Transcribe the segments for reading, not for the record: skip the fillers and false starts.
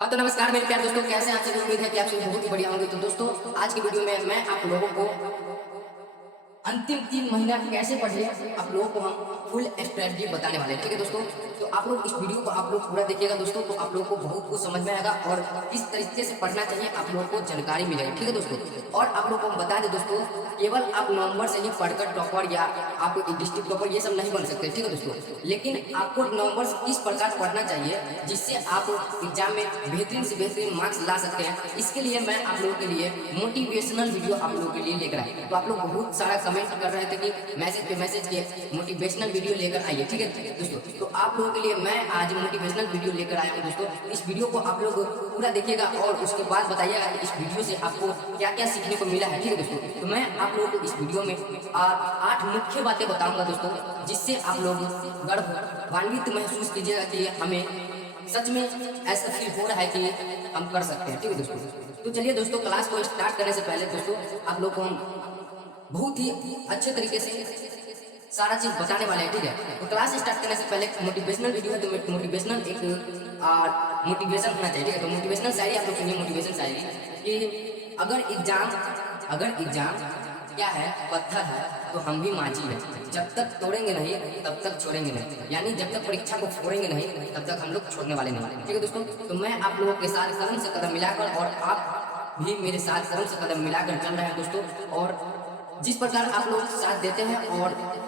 हाँ, तो नमस्कार मेरे प्यारे दोस्तों, कैसे हैं आप सभी? उम्मीद है कि आप सभी बहुत ही बढ़िया होंगे। तो दोस्तों, आज की वीडियो में मैं आप लोगों को अंतिम 3 महीना कैसे पढ़े, आप लोगों को हम फुल स्ट्रेटजी बताने वाले हैं, ठीक है दोस्तों? तो आप लोग इस वीडियो को आप लोग पूरा देखिएगा दोस्तों, तो आप लोगों को बहुत कुछ समझ में आएगा और किस तरीके से पढ़ना चाहिए आप लोगों को जानकारी मिलेगी, ठीक है दोस्तों? और आप लोगों को हम बता दें दोस्तों, केवल आप नवंबर से ही पढ़कर टॉपर या आप डिस्ट्रिक्ट टॉपर ये सब नहीं बन सकते, ठीक है दोस्तों? लेकिन आपको नवंबर से किस प्रकार पढ़ना चाहिए, जिससे आप एग्जाम में बेहतरीन से बेहतरीन मार्क्स ला सकते हैं, इसके लिए मैं आप लोगों के लिए मोटिवेशनल वीडियो आप लोगों के लिए लेकर आया। तो आप लोग बहुत सारा कमेंट कर रहे थे कि मैसेज पे मैसेज के मोटिवेशनल वीडियो लेकर आइए, ठीक है दोस्तों? तो आप लोगों के लिए मैं आज मोटिवेशनल वीडियो लेकर आया हूँ दोस्तों। इस वीडियो को आप लोग पूरा देखिएगा और उसके बाद बताइएगा कि इस वीडियो से आपको क्या क्या सीखने को मिला है, ठीक है दोस्तों? तो मैं आप लोगों को इस वीडियो में 8 मुख्य बातें बताऊंगा दोस्तों, जिससे आप लोग गर्वान्वित महसूस कीजिएगा कि हमें सच में ऐसा फील हो रहा है कि हम कर सकते हैं, ठीक है दोस्तों? तो चलिए दोस्तों, क्लास को स्टार्ट करने से पहले दोस्तों, आप लोग को हम बहुत ही अच्छे तरीके से सारा चीज़ बताने वाले हैं, ठीक है? तो क्लास स्टार्ट करने से पहले मोटिवेशनल वीडियो है, तो मोटिवेशनल एक मोटिवेशन होना चाहिए, ठीक है? तो मोटिवेशनल शायरी आप लोग सुनिए, मोटिवेशन शायरी कि अगर एग्जाम क्या है, पत्थर है, तो हम भी माझी हैं। जब तक तोड़ेंगे नहीं, तब तक छोड़ेंगे नहीं। यानी जब तक परीक्षा को फोड़ेंगे नहीं, तब तक हम लोग छोड़ने वाले नहीं। ठीक है दोस्तों? तो मैं आप लोगों के साथ कदम से कदम मिलाकर और आप भी मेरे साथ कदम से कदम मिलाकर चल रहे हैं दोस्तों। और जिस प्रकार आप लोग साथ देते हैं और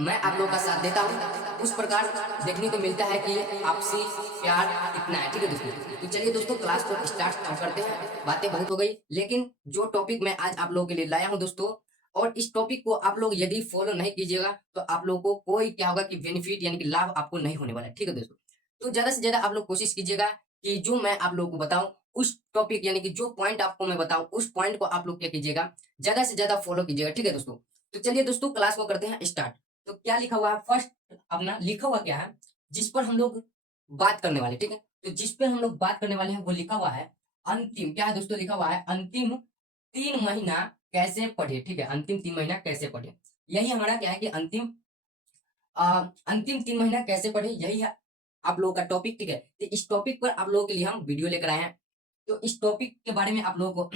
मैं आप लोगों का साथ देता हूँ, उस प्रकार देखने को मिलता है कि आपसी प्यार कितना है, ठीक है दोस्तों? तो चलिए दोस्तों, क्लास को स्टार्ट करते हैं। बातें बहुत हो गई, लेकिन जो टॉपिक मैं आज आप लोगों के लिए लाया हूँ दोस्तों, और इस टॉपिक को आप लोग यदि फॉलो नहीं कीजिएगा, तो आप लोगों को कोई क्या होगा कि बेनिफिट यानी कि लाभ आपको नहीं होने वाला है, ठीक है दोस्तों? तो ज़्यादा से ज़्यादा आप लोग कोशिश कीजिएगा कि जो मैं आप लोगों को बताऊँ, उस टॉपिक यानी कि जो पॉइंट आपको मैं बताऊँ, उस पॉइंट को आप लोग क्या कीजिएगा, ज़्यादा से ज़्यादा फॉलो कीजिएगा, ठीक है दोस्तों? तो चलिए दोस्तों, क्लास को करते हैं स्टार्ट। तो क्या लिखा हुआ है, फर्स्ट अपना लिखा हुआ क्या है, जिस पर हम लोग बात करने वाले, ठीक है? तो जिस पे हम लोग बात करने वाले हैं वो लिखा हुआ है अंतिम, क्या है दोस्तों, लिखा हुआ है अंतिम 3 महीना कैसे पढ़े, ठीक है? अंतिम 3 महीना कैसे पढ़े, यही हमारा क्या है कि अ, अंतिम 3 महीना कैसे पढ़े, यही है आप लोगों का टॉपिक, ठीक है? तो इस टॉपिक पर आप लोगों के लिए हम वीडियो लेकर आए हैं। तो इस टॉपिक के बारे में आप लोगों को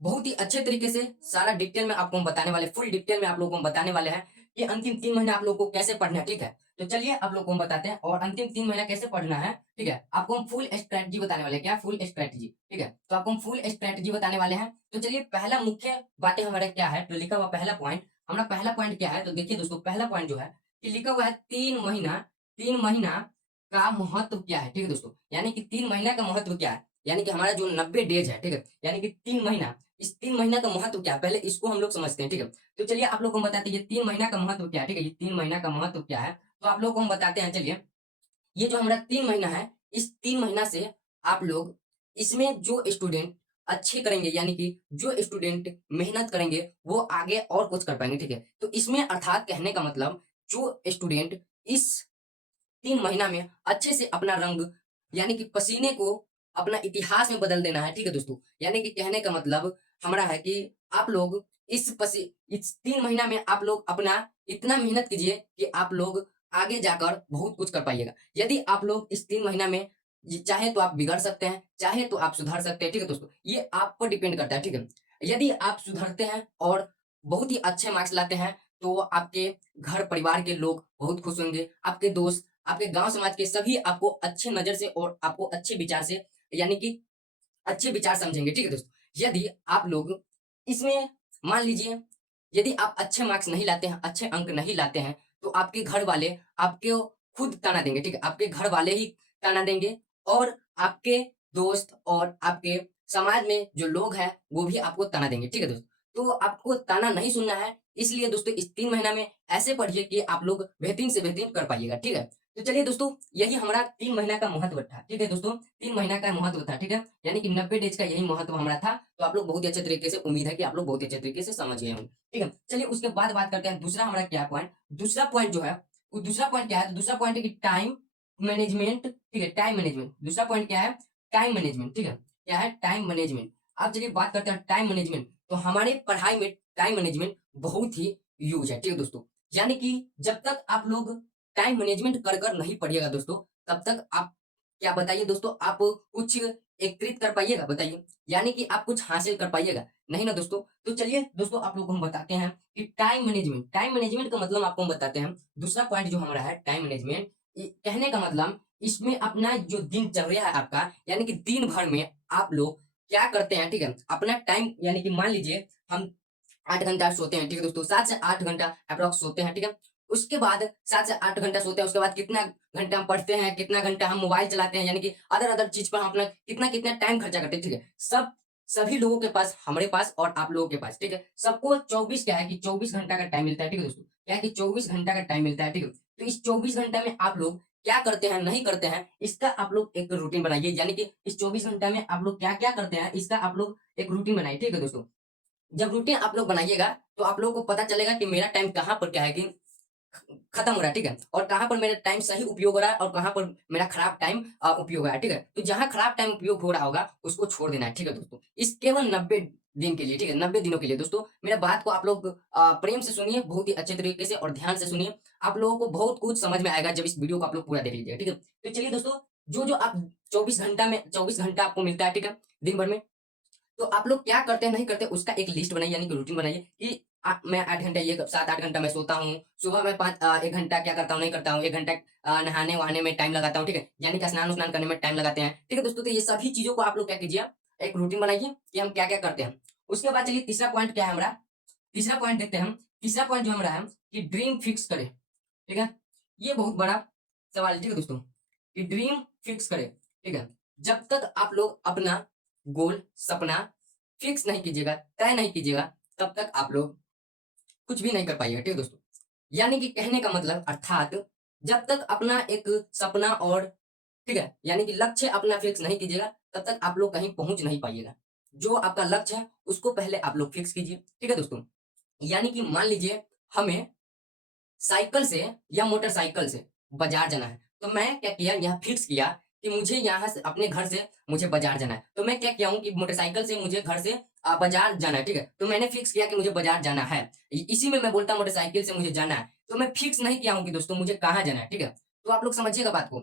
बहुत ही अच्छे तरीके से सारा डिटेल में आपको हम बताने वाले, फुल डिटेल में आप लोगों को हम बताने वाले हैं कि अंतिम 3 महीना आप लोगों को कैसे पढ़ना है, ठीक है? तो चलिए आप लोगों को हम बताते हैं, और अंतिम 3 महीना कैसे पढ़ना है, ठीक है? आपको हम फुल स्ट्रेटजी बताने वाले हैं। क्या? फुल स्ट्रेटजी, ठीक है? तो आपको हम फुल स्ट्रेटजी बताने वाले हैं। तो चलिए, पहला मुख्य बातें हमारा क्या है, तो लिखा हुआ पहला पॉइंट, हमारा पहला पॉइंट क्या है, तो देखिए दोस्तों, पहला पॉइंट जो है कि लिखा हुआ है 3 महीना, 3 महीना का महत्व क्या है, ठीक है दोस्तों? यानी कि 3 महीना का महत्व क्या है, यानी कि हमारा जो 90 डेज है, ठीक है? यानी कि 3 महीना, इस 3 महीना का महत्व क्या है, पहले इसको हम लोग समझते हैं, ठीक है? तो चलिए आप लोग को हम बताते हैं ये 3 महीना का महत्व क्या है, ठीक है? ये 3 महीना का महत्व क्या है, तो आप लोग को हम बताते हैं। चलिए, ये जो हमारा 3 महीना है, इस 3 महीना से आप लोग, इसमें जो स्टूडेंट अच्छे करेंगे, यानी कि जो स्टूडेंट मेहनत करेंगे, वो आगे और कुछ कर पाएंगे, ठीक है? तो इसमें अर्थात कहने का मतलब, जो स्टूडेंट इस 3 महीना में अच्छे से अपना रंग, यानी कि पसीने को अपना इतिहास में बदल देना है, ठीक है दोस्तों? यानी कि कहने का मतलब हमारा है कि आप लोग इस 3 महीना में आप लोग अपना इतना मेहनत कीजिए कि आप लोग आगे जाकर बहुत कुछ कर पाइएगा। यदि आप लोग इस 3 महीना में चाहे तो आप बिगड़ सकते हैं, चाहे तो आप सुधर सकते हैं, ठीक है दोस्तों? ये आप पर डिपेंड करता है, ठीक है? यदि आप सुधरते हैं और बहुत ही अच्छे मार्क्स लाते हैं, तो आपके घर परिवार के लोग बहुत खुश होंगे, आपके दोस्त, आपके गाँव समाज के सभी आपको अच्छे नज़र से और आपको अच्छे विचार से, यानी कि अच्छे विचार समझेंगे, ठीक है दोस्तों? यदि आप लोग इसमें, मान लीजिए, यदि आप अच्छे मार्क्स नहीं लाते हैं, अच्छे अंक नहीं लाते हैं, तो आपके घर वाले आपको खुद ताना देंगे, ठीक है? आपके घर वाले ही ताना देंगे, और आपके दोस्त और आपके समाज में जो लोग हैं, वो भी आपको ताना देंगे, ठीक है दोस्तों? तो आपको ताना नहीं सुनना है, इसलिए दोस्तों इस 3 महीना में ऐसे पढ़िए कि आप लोग बेहतरीन से बेहतरीन कर पाइएगा, ठीक है? तो चलिए दोस्तों, यही हमारा 3 महीना का महत्व था, ठीक है दोस्तों? 3 महीना का महत्व था, ठीक है? यानी कि 90 डेज का यही महत्व हमारा था। तो आप लोग बहुत ही अच्छे तरीके से, उम्मीद है कि आप लोग बहुत ही अच्छे तरीके से समझ गए होंगे, ठीक है? चलिए उसके बाद बात करते हैं दूसरा हमारा क्या पॉइंट, दूसरा पॉइंट जो है, वो दूसरा पॉइंट क्या है, तो दूसरा पॉइंट है कि टाइम मैनेजमेंट, ठीक है? टाइम मैनेजमेंट, दूसरा पॉइंट क्या है, टाइम मैनेजमेंट, ठीक है? क्या है, टाइम मैनेजमेंट। अब चलिए बात करते हैं टाइम मैनेजमेंट। तो हमारे पढ़ाई में टाइम मैनेजमेंट बहुत ही यूज है, ठीक है दोस्तों? यानी कि जब तक आप लोग टाइम मैनेजमेंट कर नहीं पढ़िएगा दोस्तों, तब तक आप क्या बताइए दोस्तों, आप कुछ एकत्रित कर पाइएगा? बताइए, यानी कि आप कुछ हासिल कर पाइएगा? नहीं ना दोस्तों। तो चलिए दोस्तों, आप लोग को हम बताते हैं कि टाइम मैनेजमेंट का मतलब आपको हम बताते हैं। दूसरा पॉइंट जो हमारा है टाइम मैनेजमेंट, कहने का मतलब इसमें अपना जो दिनचर्या है आपका, यानी कि दिन भर में आप लोग क्या करते हैं, ठीक है, अपना टाइम, यानी कि मान लीजिए हम 8 घंटा सोते हैं, ठीक है दोस्तों, 7 से 8 घंटा अप्रोक्स सोते हैं, ठीक है। उसके बाद 7 से 8 घंटा सोते हैं, उसके बाद कितना घंटा हम पढ़ते हैं, कितना घंटा हम मोबाइल चलाते हैं, यानी कि अदर अदर चीज पर हम अपना कितना कितना टाइम खर्चा करते हैं, ठीक है। सभी लोगों के पास, हमारे पास और आप लोगों के पास, ठीक है, सबको 24 क्या है कि 24 घंटा का टाइम मिलता है, ठीक है दोस्तों। क्या है कि 24 घंटा का टाइम मिलता है, ठीक है। तो इस 24 घंटा में आप लोग क्या करते हैं, नहीं करते हैं, इसका आप लोग एक रूटीन बनाइए, यानी कि इस 24 घंटा में आप लोग क्या क्या करते हैं, इसका आप लोग एक रूटीन बनाइए, ठीक है दोस्तों। जब रूटीन आप लोग बनाइएगा तो आप लोगों को पता चलेगा कि मेरा टाइम कहाँ पर क्या है कि खत्म हो रहा है, ठीक है, और कहाँ पर मेरा टाइम सही उपयोग हो रहा है और कहाँ पर मेरा खराब टाइम उपयोग हो रहा है, ठीक है। तो जहाँ खराब टाइम उपयोग हो रहा होगा उसको छोड़ देना है, ठीक है दोस्तों। इस केवल 90 दिन के लिए, ठीक है, 90 दिनों के लिए दोस्तों। मेरा बात को आप लोग प्रेम से सुनिए, बहुत ही अच्छे तरीके से और ध्यान से सुनिए। आप लोगों को बहुत कुछ समझ में आएगा जब इस वीडियो को आप लोग पूरा देख लीजिएगा, ठीक है। तो चलिए दोस्तों, जो जो आप 24 घंटा आपको मिलता है, ठीक है, दिन भर में, तो आप लोग क्या करते हैं, नहीं करते, उसका एक लिस्ट बनाइए, यानी कि रूटीन बनाइए कि मैं 8 घंटा, ये 7-8 घंटा मैं सोता हूँ। सुबह मैं 1 घंटा क्या करता हूँ, नहीं करता हूँ, 1 घंटा नहाने वहाने में टाइम लगाता हूँ, ठीक है, यानी कि स्नान उस्नान करने में टाइम लगाते हैं, ठीक है दोस्तों। तो ये सभी चीजों को आप लोग क्या कीजिए, एक रूटीन बनाइए कि हम क्या क्या करते हैं। उसके बाद चलिए तीसरा पॉइंट क्या है हमारा, तीसरा पॉइंट देखते हैं हम। तीसरा पॉइंट जो हमारा है कि ड्रीम फिक्स करें, ठीक है। ये बहुत बड़ा सवाल है, ठीक है दोस्तों, कि ड्रीम फिक्स करें, ठीक है। जब तक आप लोग अपना गोल, सपना फिक्स नहीं कीजिएगा, तय नहीं कीजिएगा, तब तक आप लोग कुछ भी नहीं कर पाइएगा, ठीक है दोस्तों। यानी कि कहने का मतलब अर्थात जब तक अपना एक सपना और, ठीक है, यानी कि लक्ष्य अपना फिक्स नहीं कीजिएगा, तब तक आप लोग कहीं पहुंच नहीं पाइएगा। जो आपका लक्ष्य है उसको पहले आप लोग फिक्स कीजिए, ठीक है दोस्तों। यानी कि मान लीजिए हमें साइकिल से या मोटरसाइकिल से बाजार जाना है, तो मैं क्या किया, यहाँ फिक्स किया कि मुझे यहाँ से, अपने घर से मुझे बाजार जाना है, तो मैं क्या किया हूँ कि मोटरसाइकिल से मुझे घर से बाजार जाना है, ठीक है। तो मैंने फिक्स किया कि मुझे बाजार जाना है, इसी में मैं बोलता हूँ मोटरसाइकिल से मुझे जाना है, तो मैं फिक्स नहीं किया हूँ कि दोस्तों मुझे कहाँ जाना है, ठीक है। तो आप लोग समझिएगा बात को,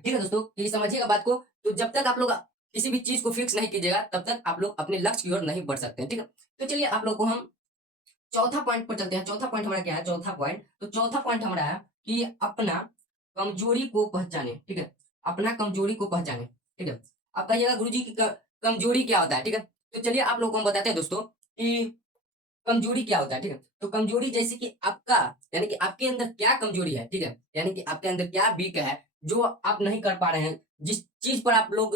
ठीक है दोस्तों, ये समझिएगा बात को। तो जब तक आप लोग किसी भी चीज को फिक्स नहीं कीजिएगा, तब तक आप लोग अपने लक्ष्य की ओर नहीं बढ़ सकते हैं, ठीक है। तो चलिए आप लोग को हम चौथा पॉइंट पर चलते हैं। चौथा पॉइंट हमारा क्या है, चौथा पॉइंट, तो चौथा पॉइंट हमारा है कि अपना कमजोरी को पहचाने, ठीक है, अपना कमजोरी को पहचाने, ठीक है। आप कहिएगा गुरुजी की कमजोरी क्या होता है, ठीक है। तो चलिए आप लोगों को हम बताते हैं दोस्तों कि कमजोरी क्या होता है, ठीक है। तो कमजोरी जैसे कि आपका, यानी कि आपके अंदर क्या कमजोरी है, ठीक है, यानी कि आपके अंदर क्या वीक है जो आप नहीं कर पा रहे हैं, जिस चीज पर आप लोग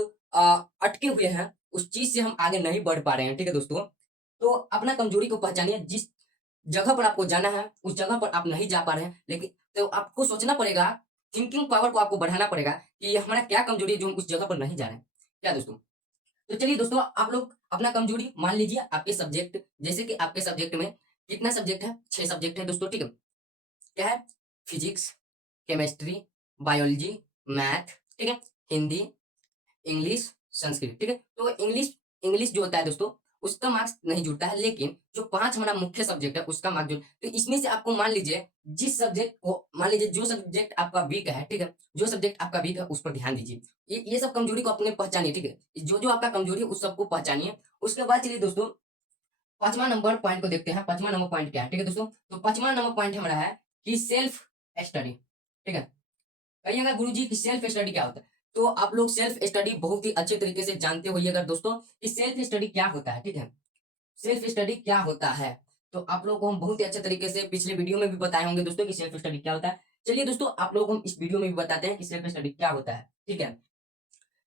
अटके हुए हैं, उस चीज से हम आगे नहीं बढ़ पा रहे हैं, ठीक है दोस्तों। तो अपना कमजोरी को पहचानिए, जिस जगह पर आपको जाना है उस जगह पर आप नहीं जा पा रहे हैं, लेकिन तो आपको सोचना पड़ेगा, थिंकिंग पावर को आपको बढ़ाना पड़ेगा कि ये हमारा क्या कमजोरी है जो हम उस जगह पर नहीं जा रहे हैं, क्या दोस्तों। तो चलिए दोस्तों, आप लोग अपना कमजोरी मान लीजिए, आपके सब्जेक्ट, जैसे कि आपके सब्जेक्ट में कितना सब्जेक्ट है, 6 सब्जेक्ट है दोस्तों, ठीक है। क्या है, फिजिक्स, केमिस्ट्री, बायोलॉजी, मैथ, ठीक है, हिंदी, इंग्लिश, संस्कृत, ठीक है। तो इंग्लिश, इंग्लिश जो होता है दोस्तों, उसका मार्क्स नहीं जुड़ता है, लेकिन जो 5 हमारा मुख्य सब्जेक्ट है उसका मार्क्स जुड़, तो इसमें से आपको मान लीजिए, जिस सब्जेक्ट को मान लीजिए, जो सब्जेक्ट आपका वीक है, ठीक है, जो सब्जेक्ट आपका वीक है उस पर ध्यान दीजिए। ये सब कमजोरी को अपने पहचानिए, ठीक है, जो जो आपका कमजोरी है उस सबको पहचानिए। उसके बाद चलिए दोस्तों, 5वां नंबर पॉइंट को देखते हैं। 5वां नंबर पॉइंट क्या है, ठीक है दोस्तों। तो 5वां नंबर पॉइंट हमारा है कि सेल्फ स्टडी, ठीक है। कहिएगा गुरुजी की सेल्फ स्टडी क्या होता है, तो आप लोग सेल्फ स्टडी बहुत ही अच्छे तरीके से जानते होइएगा दोस्तों कि सेल्फ स्टडी क्या होता है, ठीक है। सेल्फ स्टडी क्या होता है, तो आप लोगों को हम बहुत ही अच्छे तरीके से पिछले वीडियो में भी बताए होंगे दोस्तों कि सेल्फ स्टडी क्या होता है। चलिए दोस्तों, आप लोगों को हम इस वीडियो में भी बताते हैं कि सेल्फ स्टडी क्या होता है, ठीक है।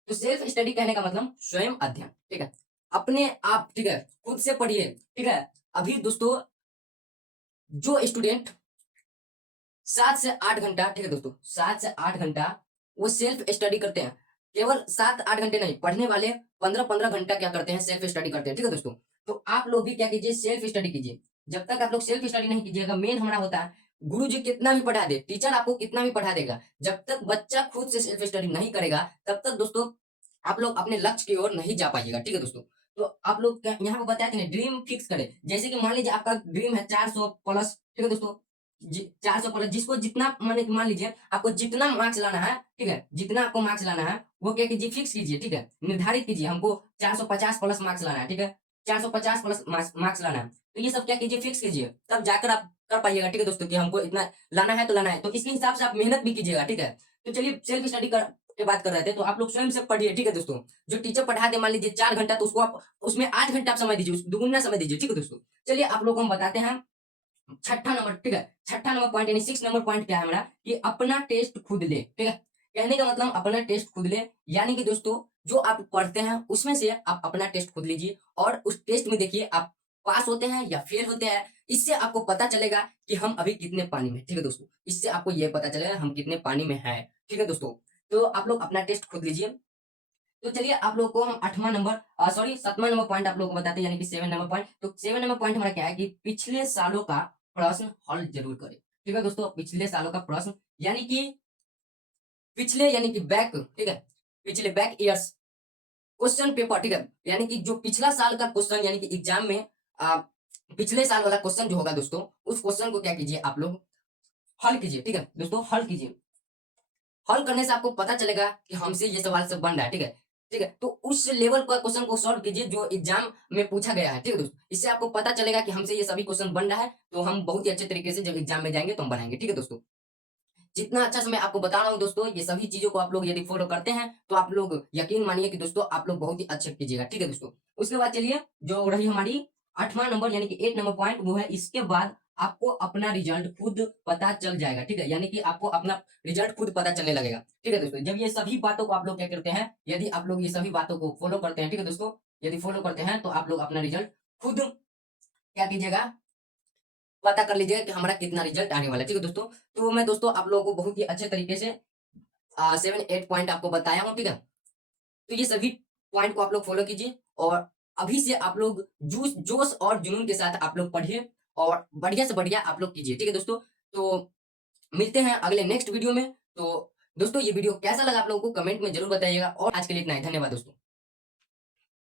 तो सेल्फ स्टडी कहने का मतलब स्वयं अध्ययन, ठीक है, अपने आप, ठीक है, खुद से पढ़िए, ठीक है। अभी दोस्तों, जो स्टूडेंट 7 से 8 घंटा, ठीक है दोस्तों, 7 से 8 घंटा वो सेल्फ स्टडी करते हैं, केवल 7-8 घंटे नहीं, पढ़ने वाले 15-15 घंटा क्या करते हैं, सेल्फ स्टडी करते हैं, ठीक है दोस्तों। तो आप लोग भी क्या कीजिए, सेल्फ स्टडी कीजिए। जब तक आप लोग सेल्फ स्टडी नहीं कीजिएगा, मेन हमारा होता है, गुरु जी कितना भी पढ़ा दे, टीचर आपको कितना भी पढ़ा देगा, जब तक बच्चा खुद से सेल्फ स्टडी नहीं करेगा, तब तक दोस्तों आप लोग अपने लक्ष्य की ओर नहीं जा पाइएगा, ठीक है दोस्तों। तो आप लोग यहाँ पे बताते हैं ड्रीम फिक्स करें, जैसे कि मान लीजिए आपका ड्रीम है 400 प्लस, ठीक है दोस्तों, 400 प्लस जिसको जितना मान लीजिए आपको जितना मार्क्स लाना है, ठीक है, जितना आपको मार्क्स लाना है वो क्या कीजिए, फिक्स कीजिए, ठीक है, निर्धारित कीजिए। हमको 450 प्लस मार्क्स लाना है, ठीक है, 450 प्लस मार्क्स लाना है, तो ये सब क्या कीजिए, फिक्स कीजिए, तब जाकर आप कर पाइएगा, ठीक है दोस्तों, कि हमको इतना लाना है तो लाना है, तो इसके हिसाब से आप मेहनत भी कीजिएगा, ठीक है। तो चलिए सेल्फ स्टडी के बात कर रहे थे, तो आप लोग स्वयं से पढ़िए, ठीक है दोस्तों। जो टीचर पढ़ा दे मान लीजिए 4 घंटा, तो उसको आप उसमें 8 घंटा आप समय दीजिए, दुगुना समय दीजिए, ठीक है दोस्तों। चलिए आप लोग को हम बताते हैं छठा नंबर, ठीक है, छठा नंबर पॉइंट यानी 6 नंबर पॉइंट क्या है हमारा, कि अपना टेस्ट खुद ले, ठीक है। कहने का मतलब अपना टेस्ट खुद ले, यानी कि दोस्तों जो आप पढ़ते हैं उसमें से आप अपना टेस्ट खुद लीजिए, और उस टेस्ट में देखिए आप पास होते हैं या फेल होते हैं। इससे आपको पता चलेगा कि हम अभी कितने पानी में, ठीक है दोस्तों, इससे आपको यह पता चलेगा हम कितने पानी में है, ठीक है दोस्तों। तो आप लोग अपना टेस्ट खुद लीजिए। तो चलिए आप लोग को हम 8वां नंबर, सॉरी 7वां नंबर पॉइंट आप लोग को बताते हैं, यानी कि 7 नंबर पॉइंट। तो 7 नंबर पॉइंट हमारा क्या है कि पिछले सालों का प्रश्न हल जरूर करें, ठीक है दोस्तों। पिछले सालों का प्रश्न यानी कि पिछले यानी कि बैक, ठीक है, पिछले बैक ईयर्स क्वेश्चन पेपर, ठीक है, यानी कि जो पिछला साल का क्वेश्चन, यानी कि एग्जाम में आ, पिछले साल वाला क्वेश्चन जो होगा दोस्तों, उस क्वेश्चन को क्या कीजिए आप लोग हल कीजिए, ठीक है दोस्तों, हल कीजिए। हल करने से आपको पता चलेगा कि हमसे ये सवाल सब बन रहा है, ठीक है, ठीक है। तो उस लेवल का क्वेश्चन को सॉल्व कीजिए जो एग्जाम में पूछा गया है, ठीक है दोस्तों। इससे आपको पता चलेगा कि हमसे ये सभी क्वेश्चन बन रहा है, तो हम बहुत ही अच्छे तरीके से जब एग्जाम में जाएंगे तो हम बनाएंगे, ठीक है दोस्तों। जितना अच्छा से मैं आपको बता रहा हूँ दोस्तों, ये सभी चीजों को आप लोग यदि फॉलो करते हैं तो आप लोग यकीन मानिए कि दोस्तों आप लोग बहुत ही अच्छे कीजिएगा, ठीक है दोस्तों। उसके बाद चलिए जो रही हमारी 8वां नंबर यानी कि 8 नंबर पॉइंट, वो है इसके बाद आपको अपना रिजल्ट खुद पता चल जाएगा, ठीक है, यानी कि आपको अपना रिजल्ट खुद पता चलने लगेगा, ठीक है दोस्तों। जब ये सभी बातों को आप लोग क्या करते हैं, यदि आप लोग ये सभी बातों को फॉलो करते हैं, ठीक है दोस्तों, यदि फॉलो करते हैं तो आप लोग अपना रिजल्ट खुद क्या कीजिएगा, पता कर लीजिएगा कि हमारा कितना रिजल्ट आने वाला है, ठीक है दोस्तों। तो मैं दोस्तों आप लोगों को बहुत ही अच्छे तरीके से 7 8 पॉइंट आपको बताया हूँ, ठीक है। तो ये सभी पॉइंट को आप लोग फॉलो कीजिए, और अभी से आप लोग जोश जोश और जुनून के साथ आप लोग पढ़िए, और बढ़िया से बढ़िया आप लोग कीजिए, ठीक है दोस्तों। तो मिलते हैं अगले नेक्स्ट वीडियो में। तो दोस्तों ये वीडियो कैसा लगा आप लोगों को कमेंट में जरूर बताइएगा, और आज के लिए इतना ही, धन्यवाद दोस्तों।